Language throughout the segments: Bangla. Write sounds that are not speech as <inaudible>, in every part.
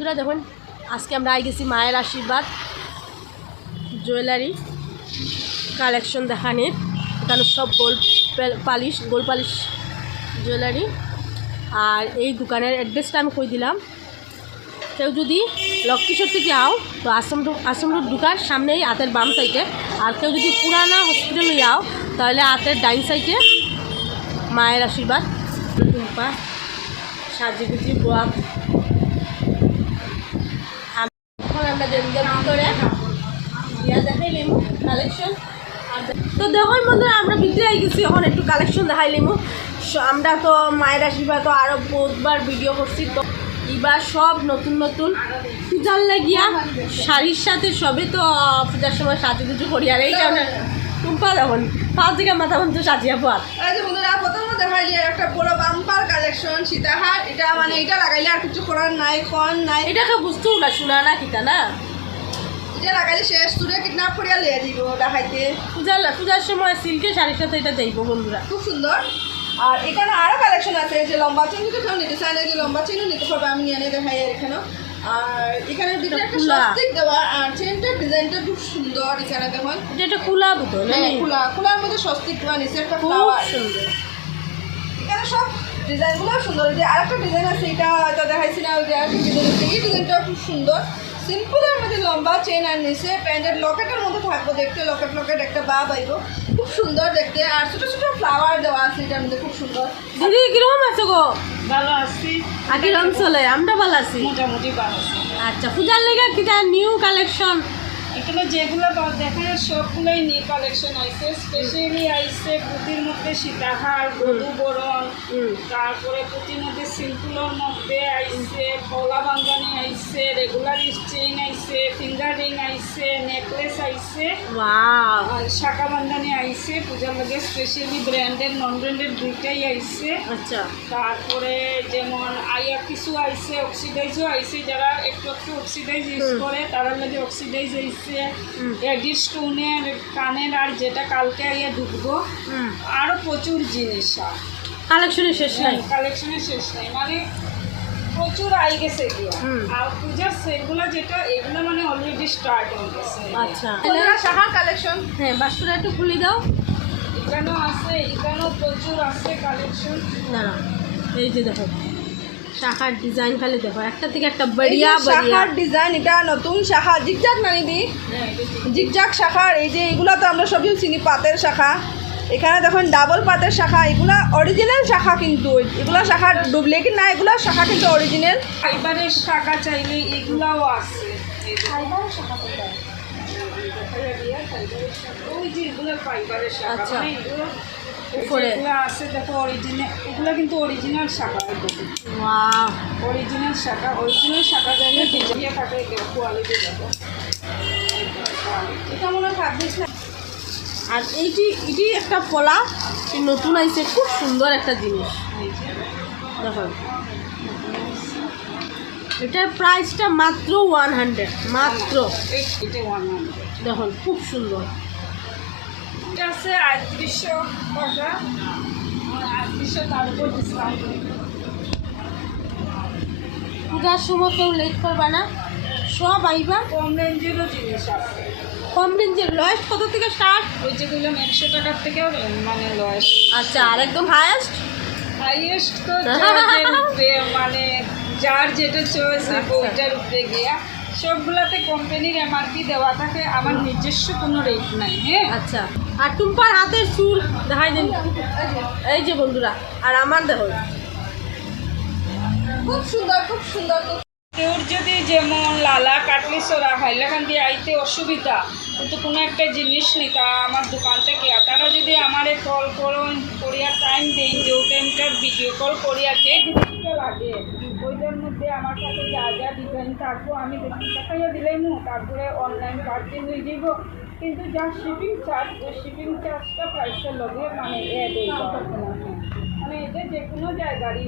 বন্ধুরা দেখুন আজকে আমরা আই গেছি মায়ের আশীর্বাদ জুয়েলারি কালেকশন দেখানির এখানে সব gold polish gold polish jewellery আর এই দোকানের অ্যাড্রেসটা আমি কই দিলাম কেউ যদি লক্ষ্মীশ্বর থেকে আও তো আশ্রম আশ্রম রোড ঢুকার সামনেই হাতের বাম সাইডে আর কেউ যদি পুরানা হসপিটালে যাও তাহলে হাতের ডাইন সাইডে মায়ের আশীর্বাদ টুম্পা সাজিগুজি গোয়া এখন তো দেখুন বন্ধুরা, আমরা ভিতরে গেছি, এখন একটু কালেকশন দেখাইলিম আমরা তো মায়ের আশীর্বাদ তো আরও বহুতবার ভিডিও করছি, তো এবার সব নতুন নতুন পূজার লাগিয়া শাড়ির সাথে সবে তো পূজার সময় সাজু গুজু করি, আর এইটা টুম্পা দেখুন, পাঁচ দিকে মাথা বন্ধু সাজিয়া পাওয়ার এই যে বন্ধুরা একটা বড় বাম্পার কালেকশন সীতাহার। এটা মানে এটা লাগাইলে আর কিছু করার নাই কন নাই। এটাকে বুঝতেও না শোনা না কিতা না? এটা লাগাইলে শেষ তুলে লিয়ে দিব দেখাইতে। পূজার পূজার সময় সিল্কের শাড়ির সাথে এটা দেইব বন্ধুরা। খুব সুন্দর। আর এখানে আরও কালেকশন আছে যে লম্বা চেন যদি কেউ নিতে চায় না যে লম্বা চেনও নিতে পারবে আমি দেখাই আর এখানে। আর এখানে ভিতরে একটা স্বস্তিক দেওয়া আর চেনটার ডিজাইনটা খুব সুন্দর এখানে দেখুন। এটা বোতল হ্যাঁ, খোলা খোলার মধ্যে স্বস্তিক দেওয়া নিচে একটা ফ্লাওয়ার সুন্দর। ডিজাইনগুলো সুন্দর। যে আরেকটা ডিজাইন আছে এটা হয়তো দেখাইছি না ওই যে আরেকটা ডিজাইন আছে। এই ডিজাইনটাও খুব সুন্দর। সিম্পলের মধ্যে লম্বা চেন আর নিচে প্যান্টের লকেটের মধ্যে থাকব দেখতে লকেট লকেট একটা বা পাইবো। খুব সুন্দর দেখতে। আর ছোট ছোট ফ্লাওয়ার দেওয়া আছে এটার মধ্যে খুব সুন্দর। দিদি কীরকম আছো গো? ভালো আছি। আর কীরকম চলে আমরা ভালো আছি। মোটামুটি ভালো। আছি আচ্ছা পূজার লেগে কিটা নিউ কালেকশন এখানে যেগুলো দেখায় সবগুলোই নিয়ে কালেকশন আইছে। স্পেশালি আইছে পুঁতির মধ্যে সীতাহার গরু বরণ তারপরে পুঁতির মধ্যে সিম্পলের মধ্যে আইছে পলা বান্ধানি আইছে রেগুলার চেইন আইছে ফিঙ্গার রিং আইছে নেকলেস আইছে। আর শাখা বান্ধানি আইছে পূজার লগে স্পেশালি ব্র্যান্ডেড নন ব্র্যান্ডেড দুইটাই আইছে। আচ্ছা। তারপরে যেমন আইয়া কিছু আইছে অক্সিডাইজও আইছে যারা একটু একটু অক্সিডাইজ ইউজ করে তারা লাগে অক্সিডাইজ আইছে। হুম। এডি স্টোনের কানের আর যেটা কালকে আইয়া ঢুকবো হুম। আরও প্রচুর জিনিস কালেকশনের শেষ নাই? কালেকশনের শেষ নাই। মানে প্রচুর আই গেছে হুম। আর পূজার সেটগুলো যেটা এগুলো মানে অলরেডি স্টার্ট হয়ে গেছে। আচ্ছা। শাখার কালেকশন হ্যাঁ বাস্তুটা একটু খুলে দাও। এখানেও আছে এখানেও প্রচুর আছে কালেকশন না এই যে দেখো। শাখার ডিজাইন খালি দেখো একটা থেকে একটা বড়িয়া শাখার ডিজাইন এটা নতুন শাখা। জিগজাগ নানি দি হ্যাঁ জিগজাগ। শাখার এই যে এগুলো তো আমরা সবই চিনি পাতের শাখা। এখানে দেখুন ডাবল পাতের শাখা এগুলা অরিজিনাল শাখা কিন্তু। এগুলা শাখা ডুপ্লিকেট না এগুলা শাখা কিন্তু অরিজিনাল ফাইবারের শাখা চাইলে এগুলাও আছে। এই যে ওই যে এগুলো ফাইবারের শাখা। আচ্ছা। উপরে। আছে দেখো অরিজিনাল এগুলো কিন্তু অরিজিনাল শাখা অরিজিনাল শাখা অরিজিনাল শাখা চাইলে ডিজাইন থাকে কোয়ালিটি দেখো। এটা মনে হয় ফাব্রিক আর এইটি এটি একটা পলা নতুন আইছে খুব সুন্দর একটা জিনিস। দেখো। এটার প্রাইসটা মাত্র ওয়ান হান্ড্রেড মাত্র। দেখুন খুব সুন্দর। এটা আছে আটত্রিশশো টাকা। আটত্রিশশো তার উপর ডিসকাউন্ট পূজার সময় কেউ লেট করবা না। সব আইবা। কম রেঞ্জেরও জিনিস আছে। কম রেঞ্জের লয়েস্ট কত থেকে স্টার্ট ওই যেগুলো একশো টাকার থেকেও মানে লয় আচ্ছা আর একদম হায়েস্ট হাইয়েস্ট তো <laughs> মানে যার যেটা চয়েস আচ্ছা। ওইটার উপরে গিয়া সবগুলাতে কোম্পানির এমআরপি দেওয়া থাকে আমার নিজস্ব কোনো রেট নাই হ্যাঁ? আচ্ছা আর টুম্পার হাতের চুল দেখাই দিন। এই যে বন্ধুরা আর আমার দেখো খুব সুন্দর খুব সুন্দর কেউ যদি যেমন লালা কাটলি সোরা হাইলাকান্দি আইতে অসুবিধা কিন্তু কোনো একটা জিনিস নেই তা আমার দোকান থেকে। তারা যদি আমারে কল করুন করিয়া টাইম দেন যে টাইমটার ভিডিও কল করিয়া যে লাগে ওইটার মধ্যে আমার কাছে যা যা ডিজাইন থাকব, আমি দেখাইয়া দিলাম তারপরে অনলাইন পার্সেল হয়ে যাব কিন্তু যা শিপিং চার্জ ওই শিপিং চার্জটা প্রাইসের লগে মানে অ্যাড মানে যে কোনো জায়গারই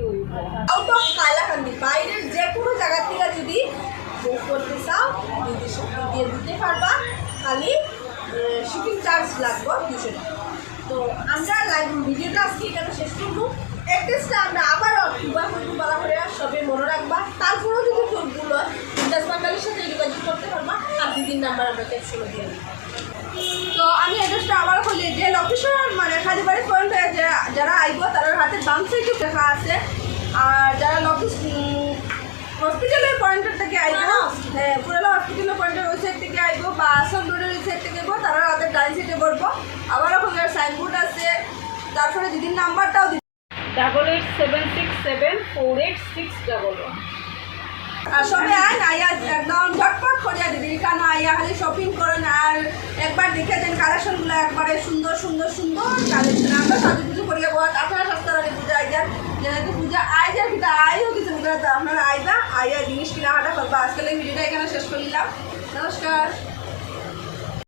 বাইরের যে কোনো থেকে যদি বুক করতে চাও খালি শিপিং চার্জ লাগবে তো আমরা লাইভ শেষ করব অ্যাড্রেসটা আমরা আবারও দুবার করে বলা করে সবে মনে রাখবা তারপরেও যদি ভুল হয় লেখা আছে। আর যারা লকিস হসপিটালের পয়েন্টের থেকে আইব হ্যাঁ। পুরালা হসপিটালের পয়েন্টের ওই সাইড থেকে আইব বা আসাম রোডের ওই সাইড থেকে আইব তারা রাতের ডাইন সাইডে বলব আবার ওখানে সাইনবোর্ড আছে। তারপরে দিদির নাম্বারটাও দিদি double eight seven six seven four eight six double one আর সবে আইন আইয়া একদম ঝটপট করিয়া দিদি কেন আইয়া খালি শপিং করেন। আর একবার দেখে দেন কালেকশনগুলো একবারে সুন্দর সুন্দর সুন্দর। কালেকশন আমরা সাজু নমস্কার